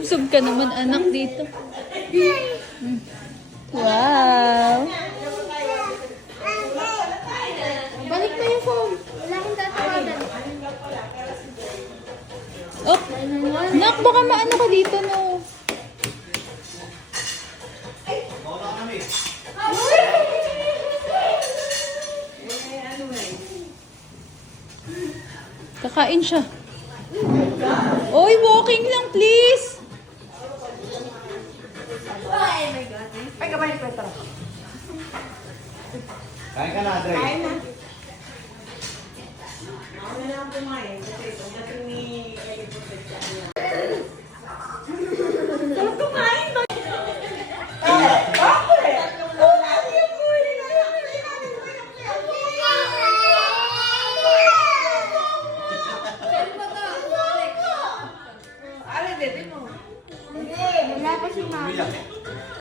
Sub-sub ka naman anak dito. Wow! Balik mo yung phone. Wala akong tatawagan. Oh! Nak, baka maano ka dito, no? Kakain siya. Oy, walking lang, please! Ay, kamay ko ito. Kain ka na, Dre. Kain na. Ako na lang kumain kasi pagdating ni Ellie Protect Wala pa si mama.